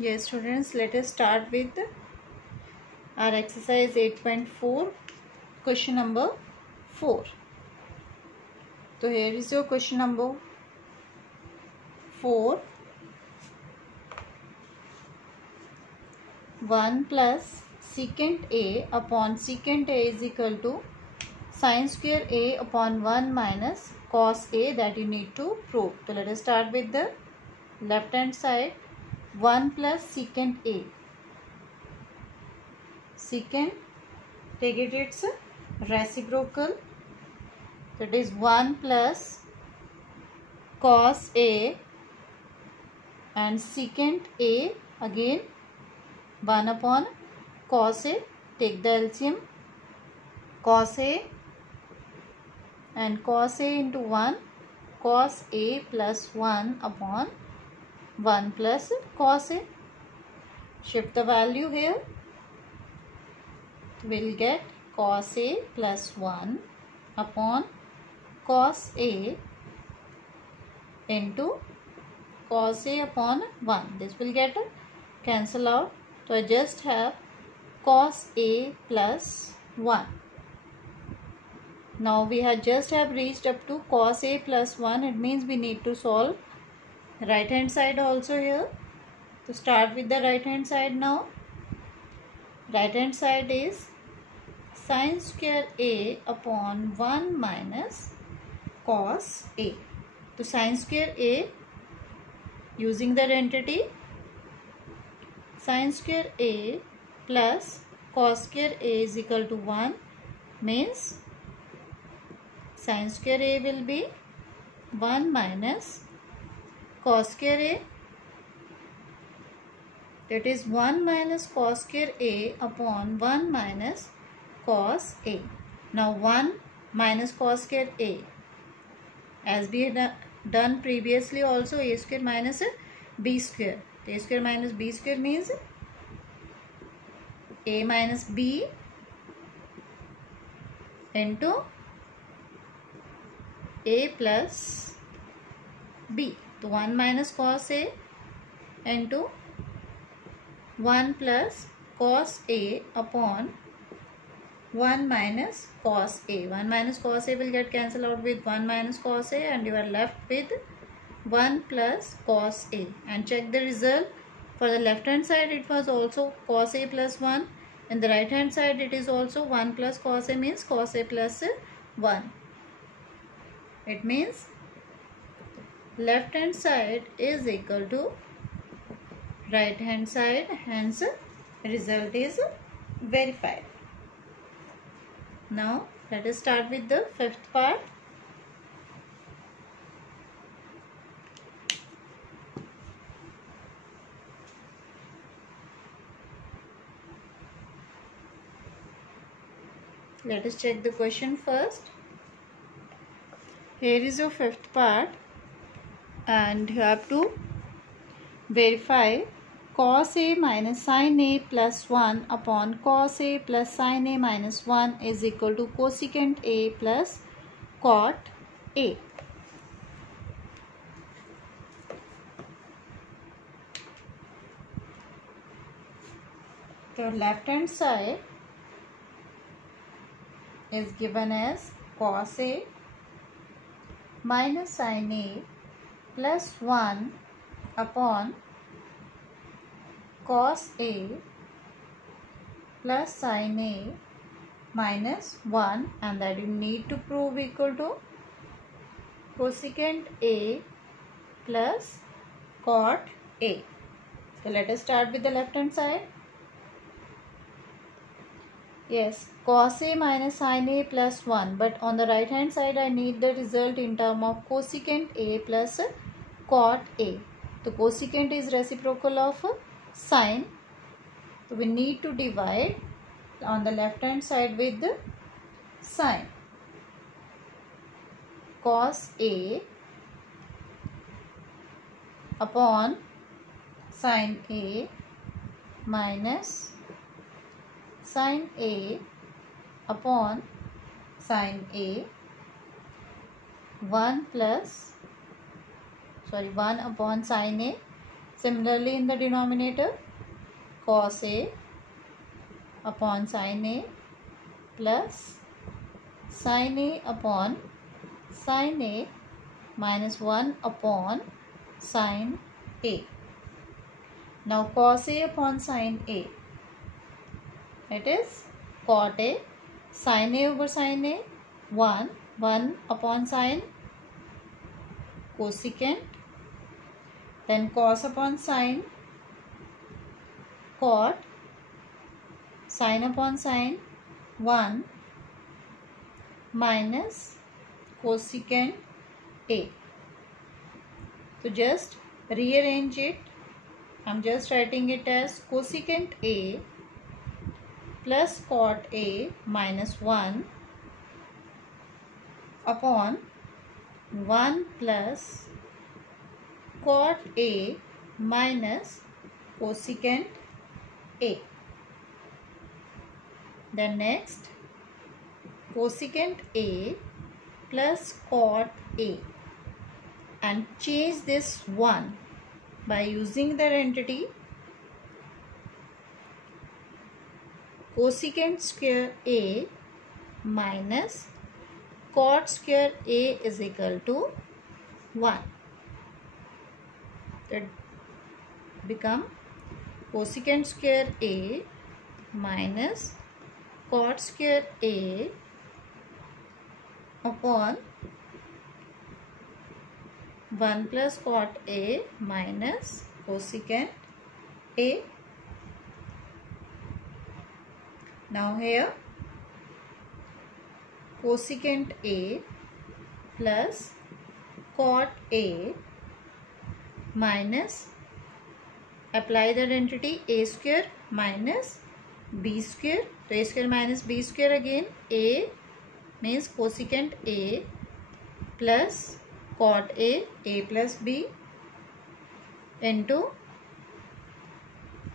Yes students, let us start with our exercise 8.4 question number 4. So here is your question number 4. 1 plus secant a upon secant a is equal to sin square a upon 1 minus cos a that you need to prove. So let us start with the left hand side. 1 plus secant a. Secant, take it its reciprocal, that is 1 plus cos a, and secant a again 1 upon cos a. Take the LCM. Cos a and cos a into 1, cos a plus 1 upon 1 plus cos a. Shift the value here. We'll get cos a plus 1 upon cos a into cos a upon 1. This will get cancel out. So I just have cos a plus 1. Now we have just reached up to cos a plus 1. It means we need to solve right hand side also here. To start with the right hand side now. Right hand side is sin square a upon 1 minus cos a. So sin square a, using the identity, sin square a plus cos square a is equal to 1, means sin square a will be 1 minus cos square a, that is 1 minus cos square a upon 1 minus cos a. Now 1 minus cos square a, as we had done previously also, a square minus b square. A square minus b square means a minus b into a plus b. So 1 minus cos a into 1 plus cos a upon 1 minus cos a. 1 minus cos a will get cancelled out with 1 minus cos a, and you are left with 1 plus cos a. And check the result. For the left hand side it was also cos a plus 1. In the right hand side it is also 1 plus cos a, means cos a plus 1. It means left hand side is equal to right hand side, hence result is verified. Now let us start with the fifth part. Let us check the question first. Here is your fifth part, and you have to verify cos a minus sin a plus 1 upon cos a plus sin a minus 1 is equal to cosecant a plus cot a. So left hand side is given as cos a minus sin a plus 1 upon cos a plus sin a minus 1, and that you need to prove equal to cosecant a plus cot a. So let us start with the left hand side. Yes, cos a minus sin a plus 1, but on the right hand side I need the result in term of cosecant a plus cot a. The cosecant is reciprocal of sin, so we need to divide on the left hand side with the sin. Cos a upon sin a minus sin a upon sin a, 1 upon sin a Similarly, in the denominator, cos A upon sin A plus sin A upon sin A minus 1 upon sin A. Now cos A upon sin A, that is cot A, sin A over sin A, 1 upon sin, cosecant, then cos upon sin, cot, sin upon sin, 1 minus cosecant A. So just rearrange it. I am just writing it as cosecant A plus cot A minus 1 upon 1 plus cot A minus cosecant A. Then next, cosecant A plus cot A, and change this 1 by using their entity. Cosecant square A minus cot square A is equal to 1. That become cosecant square A minus cot square A upon 1 plus cot A minus cosecant A. Now here cosecant A plus cot A minus, apply the identity, A square minus B square. So A square minus B square again. A means cosecant A plus cot A plus B, into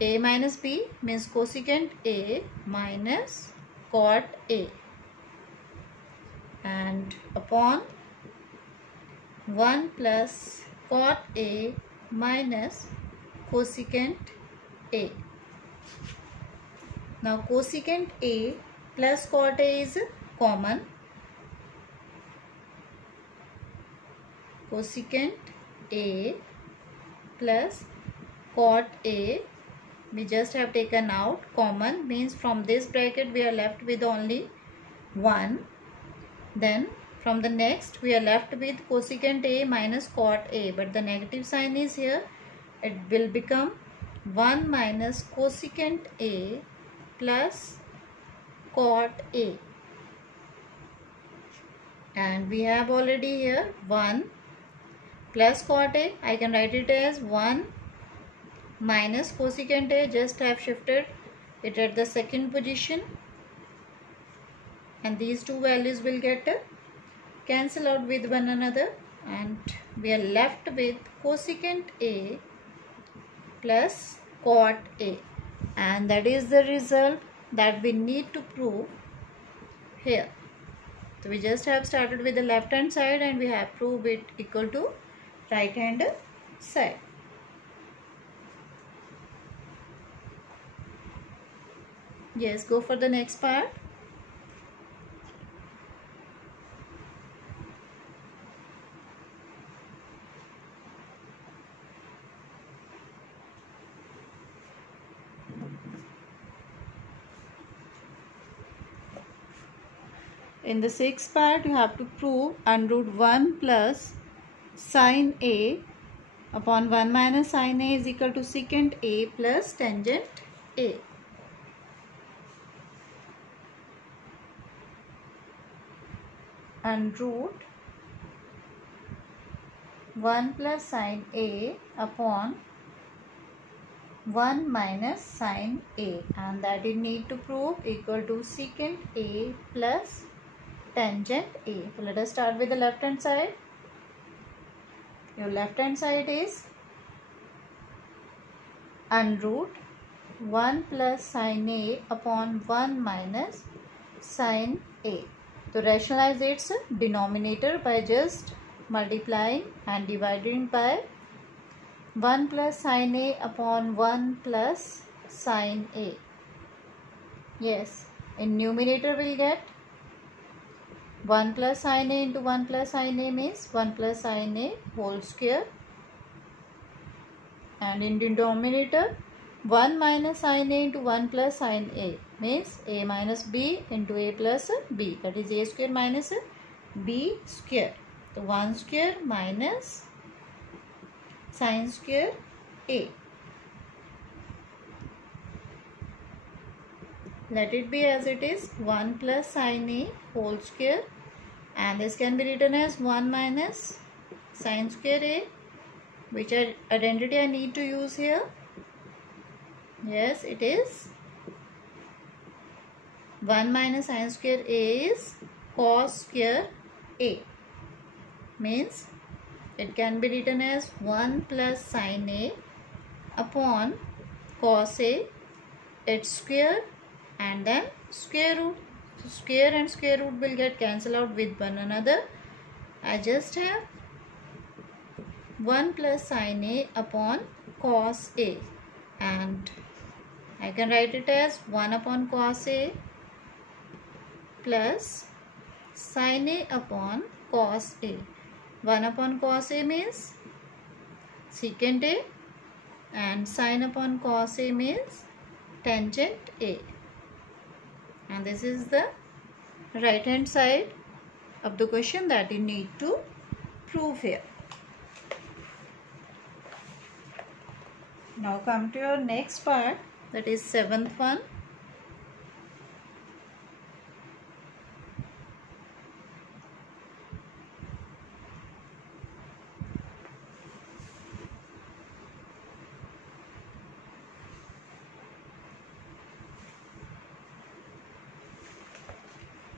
A minus B means cosecant A minus cot A, and upon 1 plus cot A minus cosecant A. Now cosecant A plus cot A is common. Cosecant A plus cot A we just have taken out. Common means from this bracket we are left with only 1. Then from the next we are left with cosecant A minus cot A, but the negative sign is here. It will become 1 minus cosecant A plus cot A, and we have already here 1 plus cot A. I can write it as 1 minus cosecant A, just have shifted it at the second position, and these two values will get cancel out with one another, and we are left with cosecant A plus cot A, and that is the result that we need to prove here. So we just have started with the left hand side and we have proved it equal to right hand side. Yes, go for the next part. In the sixth part, you have to prove under root 1 plus sin A upon 1 minus sin A is equal to secant A plus tangent A. And root 1 plus sin A upon 1 minus sin A, and that you need to prove equal to secant A plus tangent A. So let us start with the left hand side. Your left hand side is under root 1 plus sin A upon 1 minus sin A. So rationalize its denominator by just multiplying and dividing by 1 plus sin A upon 1 plus sin A. Yes, in numerator we'll get 1 plus sin A into 1 plus sin A means 1 plus sin A whole square, and in denominator 1 minus sin A into 1 plus sin A means A minus B into A plus B, that is A square minus B square. So 1 square minus sin square A. Let it be as it is, 1 plus sin A whole square, and this can be written as 1 minus sin square A. Which identity I need to use here? Yes, it is 1 minus sin square A is cos square A. Means it can be written as 1 plus sin A upon cos A, its square, and then square root. So square and square root will get cancelled out with one another. I just have 1 plus sin A upon cos A, and I can write it as 1 upon cos A plus sin A upon cos A. 1 upon cos A means secant A, and sin upon cos A means tangent A. And this is the right hand side of the question that you need to prove here. Now come to your next part, that is 7th one.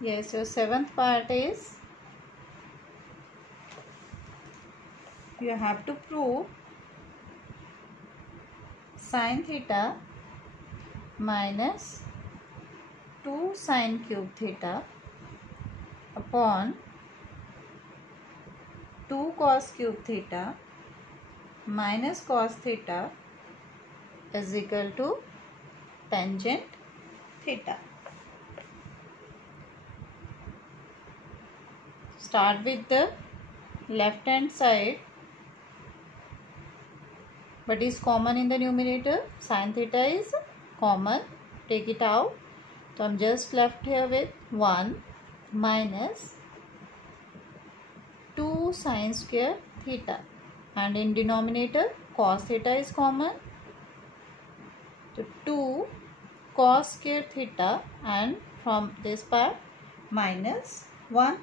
Yes, your 7th part is you have to prove sin theta minus 2 sin cube theta upon 2 cos cube theta minus cos theta is equal to tangent theta. Start with the left hand side. What is common in the numerator? Sin theta is common. Take it out. So I'm just left here with 1 minus 2 sin square theta. And in denominator cos theta is common. So 2 cos square theta, and from this part minus 1.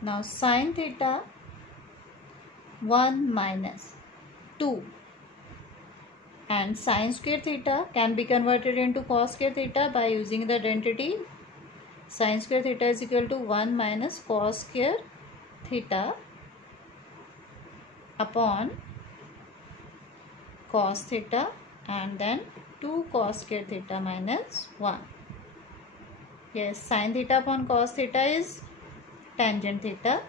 Now sin theta 1 minus 2, and sin square theta can be converted into cos square theta by using the identity. Sin square theta is equal to 1 minus cos square theta upon cos theta, and then 2 cos square theta minus 1. Yes, sin theta upon cos theta is tangent theta.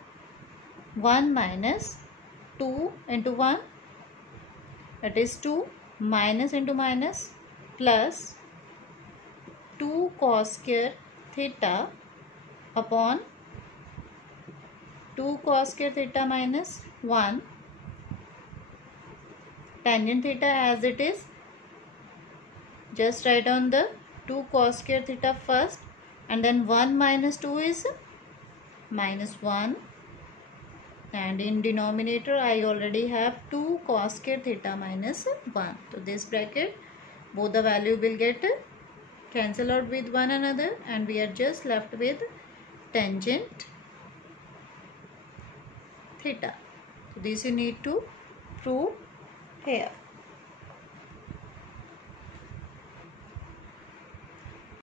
1 minus 2 into 1, that is 2, minus into minus, plus 2 cos square theta upon 2 cos square theta minus 1. Tangent theta as it is, just write on the 2 cos square theta first, and then 1 minus 2 is minus 1, and in denominator I already have 2 cos square theta minus 1. So this bracket, both the value will get cancel out with one another, and we are just left with tangent theta. So this you need to prove here.